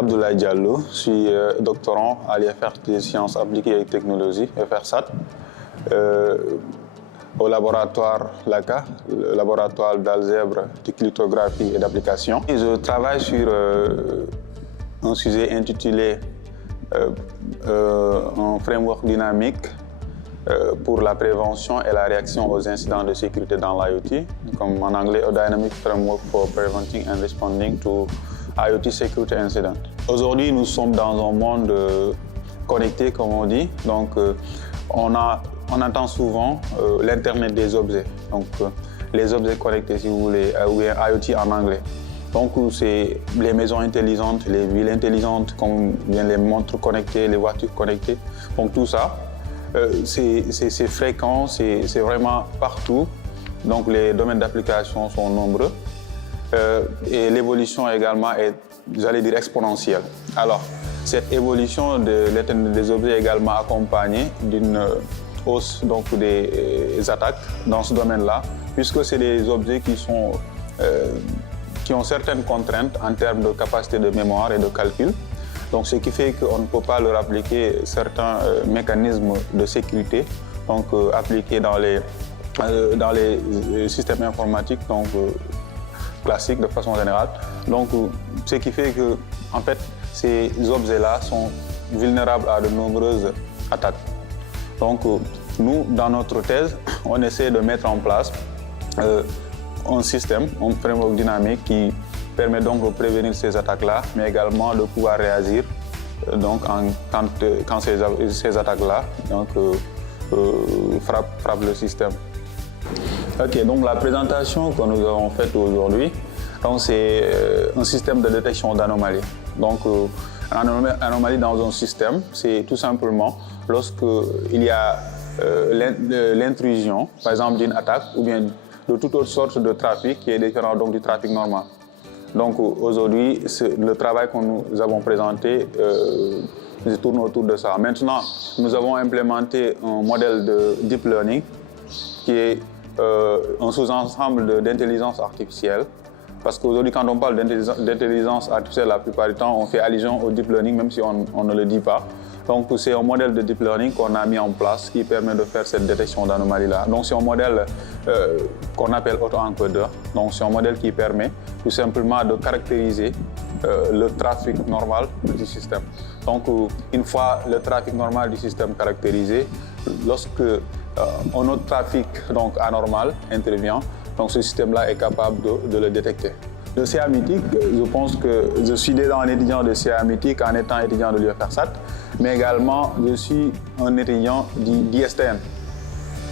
Abdoulaye Diallo, je suis doctorant à l'IFR des sciences appliquées et technologies, FRSAT, au laboratoire LACA, le laboratoire d'algèbre, de cryptographie et d'application. Je travaille sur un sujet intitulé un framework dynamique pour la prévention et la réaction aux incidents de sécurité dans l'IoT, comme en anglais, a Dynamic Framework for Preventing and Responding to IoT Security Incidents. Aujourd'hui, nous sommes dans un monde connecté, comme on dit, donc on entend souvent l'Internet des objets, donc les objets connectés, si vous voulez, ou bien IoT en anglais. Donc, c'est les maisons intelligentes, les villes intelligentes, comme bien les montres connectées, les voitures connectées. Donc, tout ça, c'est fréquent, c'est vraiment partout. Donc, les domaines d'application sont nombreux. Et l'évolution également est, j'allais dire, exponentielle. Alors, cette évolution de l'Internet des objets est également accompagnée d'une hausse donc, des attaques dans ce domaine-là, puisque c'est des objets qui ont certaines contraintes en termes de capacité de mémoire et de calcul. Donc, ce qui fait qu'on ne peut pas leur appliquer certains mécanismes de sécurité donc, appliqués dans les systèmes informatiques donc, classiques de façon générale. Donc, ce qui fait que en fait, ces objets-là sont vulnérables à de nombreuses attaques. Donc, nous, dans notre thèse, on essaie de mettre en place un système, un framework dynamique qui permet donc de prévenir ces attaques-là, mais également de pouvoir réagir donc, quand ces attaques-là frappent le système. Ok, donc la présentation que nous avons faite aujourd'hui, c'est un système de détection d'anomalies. Donc, une anomalie dans un système, c'est tout simplement lorsqu'il y a l'intrusion, par exemple d'une attaque ou bien de toute autre sorte de trafic qui est différent donc, du trafic normal. Donc aujourd'hui, le travail que nous avons présenté tourne autour de ça. Maintenant, nous avons implémenté un modèle de deep learning qui est un sous-ensemble d'intelligence artificielle. Parce qu'aujourd'hui, quand on parle d'intelligence artificielle, la plupart du temps, on fait allusion au deep learning, même si on ne le dit pas. Donc, c'est un modèle de deep learning qu'on a mis en place qui permet de faire cette détection d'anomalies-là. Donc, c'est un modèle qu'on appelle auto-encodeur. Donc, c'est un modèle qui permet tout simplement de caractériser le trafic normal du système. Donc, une fois le trafic normal du système caractérisé, lorsque un autre trafic donc, anormal intervient, donc ce système-là est capable de le détecter. Le CA mythique, je pense que je suis déjà un étudiant de CA mythique en étant étudiant de l'UFRSAT, mais également je suis un étudiant d'ISTN.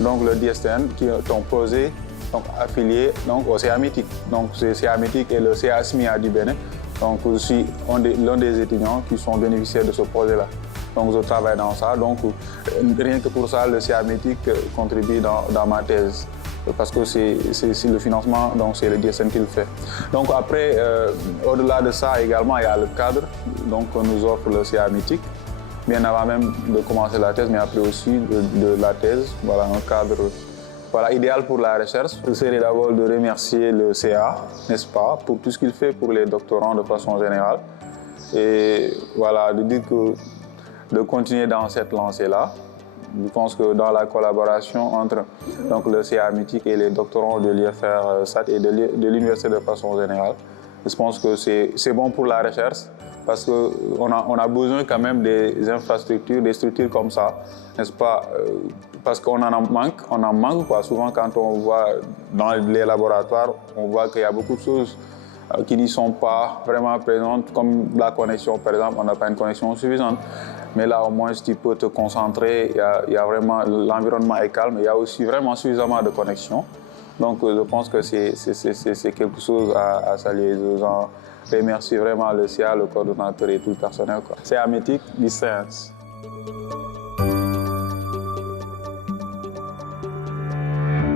Donc le DSTN qui est un projet donc, affilié donc, au CA mythique. Donc c'est CA mythique et le CA SMIA du Bénin. Donc je suis l'un des étudiants qui sont bénéficiaires de ce projet-là. Donc je travaille dans ça. Donc rien que pour ça, le CA mythique contribue dans ma thèse. Parce que c'est le financement, donc c'est le DSN qui le fait. Donc après, au-delà de ça également, il y a le cadre donc, que nous offre le CA mythique, bien avant même de commencer la thèse, mais après aussi de la thèse, voilà un cadre voilà, idéal pour la recherche. Je serais d'abord de remercier le CA, n'est-ce pas, pour tout ce qu'il fait pour les doctorants de façon générale. Et voilà, de dire que de continuer dans cette lancée-là. Je pense que dans la collaboration entre donc, le CA mythique et les doctorants de l'IFRSAT et de l'université de façon générale, je pense que c'est bon pour la recherche parce qu'on a besoin quand même des infrastructures, des structures comme ça, n'est-ce pas? Parce qu'on en manque quoi. Souvent quand on voit dans les laboratoires, on voit qu'il y a beaucoup de choses qui n'y sont pas vraiment présentes, comme la connexion par exemple, on n'a pas une connexion suffisante. Mais là, au moins, tu peux te concentrer, il y a vraiment, l'environnement est calme, il y a aussi vraiment suffisamment de connexion. Donc, je pense que c'est quelque chose à saluer. Je remercie vraiment le CA, le coordonnateur et tout le personnel. CA mythique, Science.